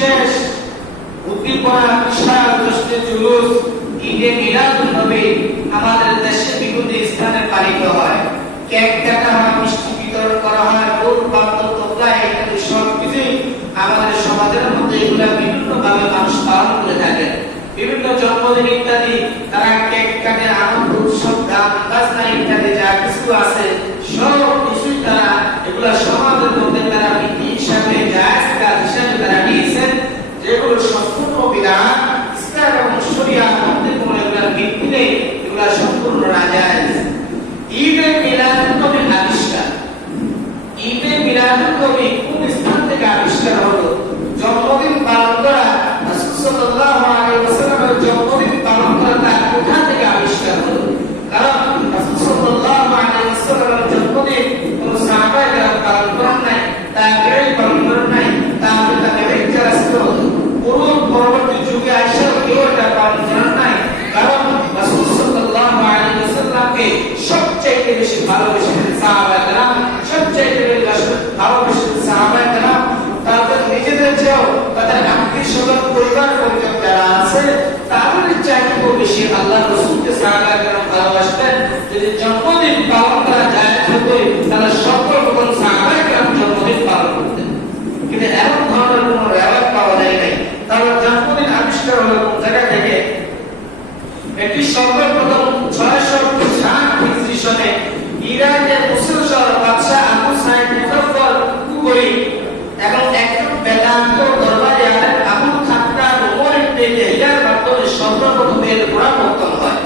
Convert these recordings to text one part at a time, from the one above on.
বিশেষ উদ্দীপনা বিশাল জশ্নে জুলুস ঈদে মিলাদুন নবী আমাদের দেশে বিভিন্ন স্থানে পালিত হয়। কেক কাটা হয়, মিষ্টি বিতরণ করা হয় দূর প্রান্ত তোমরা ইত্যাদি সব কিছুই আমাদের সমাজের মধ্যে এগুলা বিভিন্ন ভাবে মানুষ পালন করে থাকে। বিভিন্ন জন্মদিন ইত্যাদি, তারা কেক কাটে, আনন্দ, উৎসব, গান, বাজনা ইত্যাদি, যা কিছু আছে সব কিছুই তারা এগুলা সমাজের মধ্যে তারা বিধি হিসাবে জায়েজ কাজ হিসাবে তারা নিয়েছেন যেগুলো সম্পূর্ণ বিধান ইসলাম এবং শরিয়ার মধ্যে কোনো এগুলার ভিত্তি নেই এগুলা সম্পূর্ণ নাজায়েজ ঈদে মিলাদুন নবীর আবিষ্কার ঈদে মিলাদুন নবী কোন স্থান থেকে আবিষ্কার হলো? জন্মদিন পালন করা নাই তাবেঈন পালন পূর্ব পরবর্তী যুগে আয়েশা কেউ এটা পালন করেন নাই। কারণ রাসূল সাল্লাল্লাহু আলাইহি ওয়াসাল্লামকে সবচেয়ে বেশি ভালোবেসেছেন সাহাবায়ে কেরাম সবচেয়ে বেশি ভালোবেসেছেন সাহাবায়ে কেরাম তাদের নিজেদের চেয়েও তাদের আত্মীয় স্বজন পরিবার পরিজন যারা আছে তাদের চাইতেও বেশি আল্লাহ রসুলকে সাহাবায়ে কেরাম ভালোবাসতেন যদি জন্মদিন পালন করা যায় হতো তাহলে সকল রকম সাহাবায়ে কেরাম জন্মদিন পালন করতেন কিন্তু এমন ধরনের কোনো রেওয়াজ পাওয়া যায় নাই তাহলে জন্মদিন আবিষ্কার হলো কোন জায়গা থেকে? এটি সর্বপ্রথম ছয়শো ষাট খ্রিস্টি সনে ইরাকের মুসলিম শহর বাদশাহ আবু সাইদ মুজফফর কুবরি এবং একজন বেদান্ত দরবারে আলেম আবুল খাত্তার ওমর ইবনে ইহইয়ার মাধ্যমে সর্বপ্রথম এর পুনরাবর্তন হয়।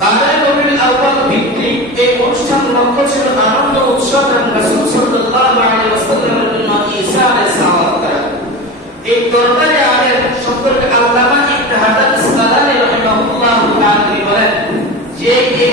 বাংলায় রবিউল আউয়াল ভিত্তিক এই অনুষ্ঠান লক্ষ্য ছিল আনন্দ, উৎসব এবং রাসূল সাল্লাল্লাহু আলাইহি ওয়াসাল্লামের জন্য ঈসা আলাইহিস সালাম করা এই দরবারে আমাদের সম্পর্কে আল্লামা ইবনে হাজার আসকালানি রাহিমাহুল্লাহ তাআলা বলেন যে এই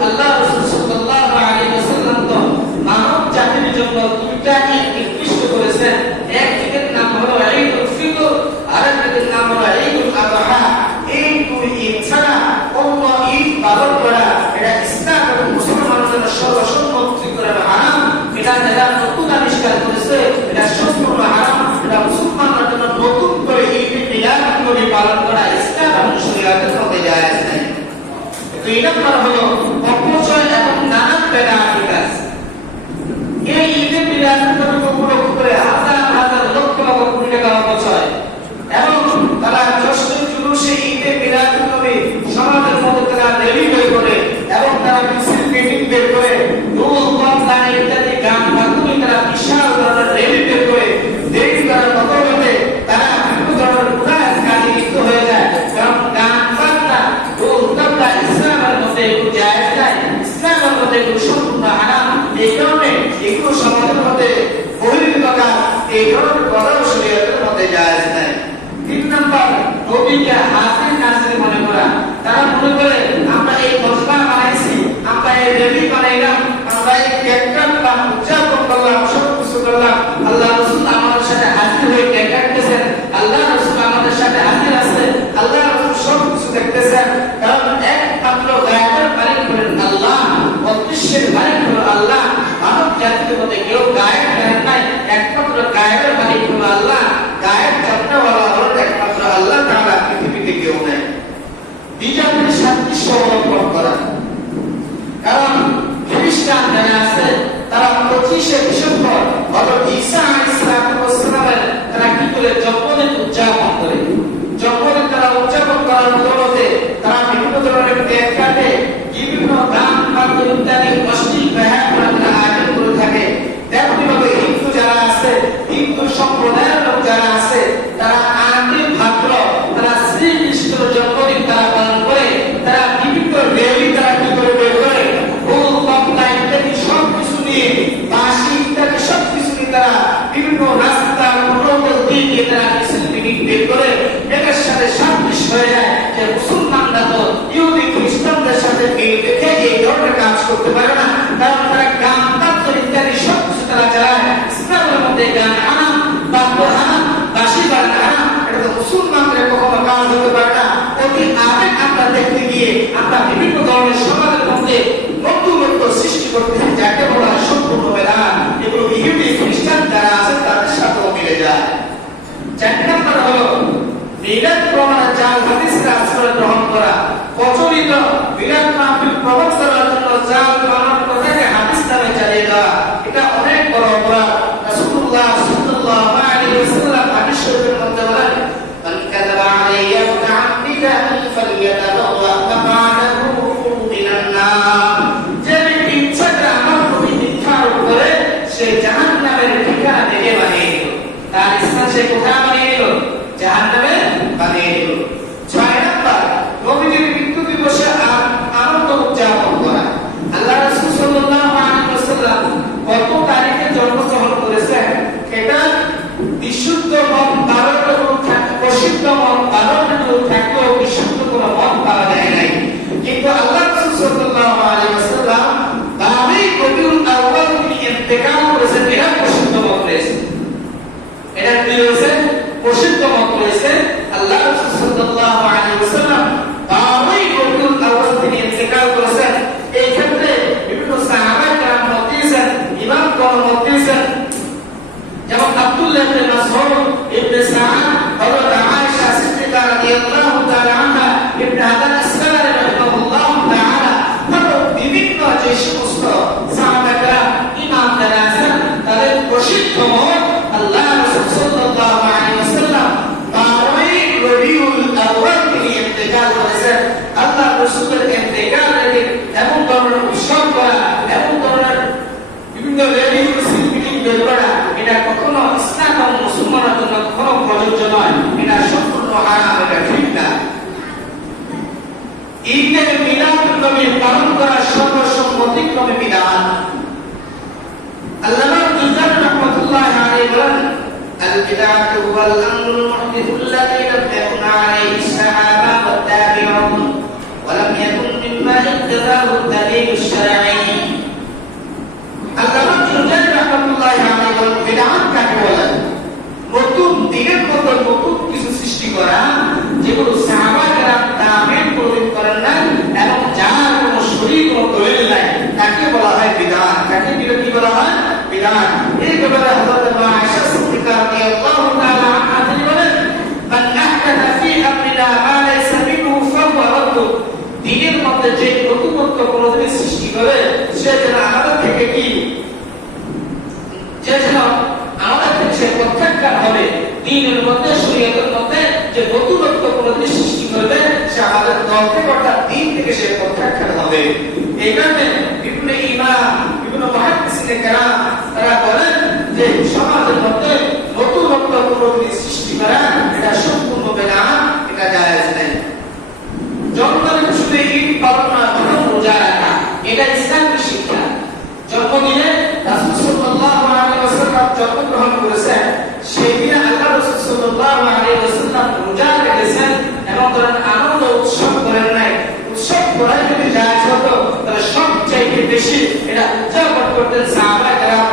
Allah মধ্যে এগুলো সম্পূর্ণ হারাম, এই কারণে এগুলো সমাজের মধ্যে বহির্গত কাজ এই ধরনের কথাও শরীয়তের মধ্যে জায়েজ নাই। তিন নম্বর নবীকে হাসির নাসির মনে করা। তারা মনে করে, আমরা এই মজমা বানাইছি, আমরা এই রেলি বানাইলাম আমরা এই কেকটা উদযাপন করলাম সাদৃশ্য অবলম্বন করা কারণ খ্রিস্টান যারা আছে তারা পঁচিশে ডিসেম্বর হজরত ঈসা আলাইহিসসালামের তারা কি করে জন্মদিন উদযাপন করে জন্মদিন তারা উদযাপন করার বদলতে তারা বিভিন্ন ধরনের কেক কাটে বিভিন্ন গান বাদ্য ইত্যাদি অশ্লীল ব্যায়াম তারা আয়োজন করে থাকে তেমনি ভাবে হিন্দু যারা আছে হিন্দু সম্প্রদায়ের লোক যারা আছে তারা আনন্দিত ভাদ্র তারা শ্রীকৃষ্ণের জন্মদিন তারা পালন করে তারা বিভিন্ন রেলি তারা কি করে বের করে ফুল কমলা ইত্যাদি সব কিছু নিয়ে বাঁশি ইত্যাদি সব কিছু নিয়ে তারা বিভিন্ন রাস্তা প্রোটোকল দিয়ে গিয়ে তারা মিছিল মিটিং বের করে এটার সাথে সাদৃশ্য হয়ে যায় যে মুসলমানরা তো ইহুদি খ্রিস্টানদের সাথে মিল রেখে এই ধরনের কাজ করতে পারে না কারণ তারা গান বাদ্য ইত্যাদি সব কিছু তারা চালায় ইসলামের মধ্যে গান হারাম বাদ্য হারাম বাঁশি বাজানো হারাম এটা তো মুসলমানদের কখনো কাজ হতে পারে না অতি আবেগ আমরা গিয়ে আমরা বিভিন্ন ধরনের সমাজের মধ্যে নতুনত্ব সৃষ্টি করতেছি যাকে বলা হয় সম্পূর্ণ বেদান এগুলো ইহুদি, খ্রিস্টান যারা আছে, তাদের সাথেও মিলে যায়। চার নম্বর হলো বিরাট প্রমাণের জাল হাদিসের আশ্রয় গ্রহণ করা। প্রচলিত বিরাট মাহফিল প্রবচ করার জন্য জাল বানানোর কথাকে হাদিস নামে চালিয়ে দেওয়া। এটা অনেক বড় অপরাধ। রাসূলুল্লাহ সাল্লাল্লাহু আলাইহি মাকানাহু মিনান নার যে ব্যক্তি ইচ্ছা করে আমার প্রতি মিথ্যা আরোপ করে সে জাহান্নামের ঠিকানা দেখে বানিয়ে নিল তার স্থান সে কোথায় বানিয়ে নিল জাহান্নামে বানিয়ে নিল ছয় নম্বর নবীজির মৃত্যু দিবসে আ- আনন্দ উদযাপন করা আল্লাহ রাসূল সাল্লাল্লাহু আলাইহি ওয়াসাল্লাম কত তারিখে জন্মগ্রহণ করেছেন এটা বিশুদ্ধ মত বারোটা রূপ থাক- প্রসিদ্ধ মত বারোটা রূপ থাকলেও বিশুদ্ধ কোনো মত পাওয়া যায় নাই কিন্তু আল্লাহ রাসূল সাল্লাল্লাহু আলাইহি ওয়াসাল্লাম বারোই রবিউল আউয়াল তিনি ইন্তেকাল করেছেন এটা প্রসিদ্ধ মত রয়েছে এটা কি রয়েছে প্রসিদ্ধ মত রয়েছে আল্লাহ রাসূল সাল্লাল্লাহু আলাইহি ওয়াসাল্লাম বারোই রবিউল আউয়াল তিনি ইন্তেকাল করেছেন এই ক্ষেত্রে বিভিন্ন সাহাবায়ে কেরাম মত দিয়েছেন ইমাম কোন মত দিয়েছেন যেমন আব্দুল্লাহ ইবনে মাসউদ ইবনে সাআদ হযরত আয়েশা সিদ্দিকা রাদিয়াল্লাহু তাআলা আনহা ইবনে হাদান আসসালামি রাহিমাহুল্লাহ তাআলা আরও বিভিন্ন যে সমস্ত সাহাবারা ইমাম যারা আছেন তাদের প্রসিদ্ধ মত আল্লাহ রাসূল সাল্লাল্লাহু আলাইহি ওয়াসাল্লাম বারোই রবিউল আউয়াল তিনি ইন্তেকাল করেছেন আল্লাহ রাসূলের ইন্তেকালের এমন ধরনের উৎসব করা এমন ধরনের বিভিন্ন রেডিও মিটিং বের করা এটা কখনো ইসলাম এবং মুসলমানের জন্য কখনো প্রযোজ্য নয় এটা সম্পূর্ণ হারাম এটা ঠিক না ঈদে মিলাদুন নবী পালন করা সর্বসম্মতিক্রমে বিধান আল্লামা মিজান রাহমাতুল্লাহ আলাইহি বলেন البدعة هو الأمر المحدث الذي لم يكن عليه الصحابة والتابعون ولم يكن مما اقتضاه الدليل الشرعي যে কোনো সৃষ্টি করে, সে যেন আমাদের থেকে কি? যে যেন আমাদের থেকে সে প্রত্যাখ্যান হবে। দিনের মধ্যে, শরীয়তের মধ্যে যে কোনো সৃষ্টি করবে, সে আমাদের দল থেকে অর্থাৎ দিন থেকে সে প্রত্যাখ্যান হবে। এই কারণে বিভিন্ন ইমাম, বিভিন্ন কেরাম, তারা বলেন যে সমাজের মধ্যে নতুনত্ব কোনো জিনিস সৃষ্টি করা, এটা সম্পূর্ণ বেদান এটা জায়েজ নেই জন্মদিনে নয় বরং রোজা রাখা এটা ইসলামের শিক্ষা। জন্মদিনে রাসূল সাল্লাল্লাহু আলাইহি ওয়াসাল্লাম জন্মগ্রহণ করেছেন সেই আল্লাহ রাসূল সাল্লাল্লাহু আলাইহি ওয়াসাল্লাম রোজা রেখেছেন এবং ধরেন আনন্দ উৎসব করেন নাই। উৎসব করা যদি জায়েজ হতো তাহলে সবচাইতে বেশি এটা উদযাপন করতেন সাহাবা কেরাম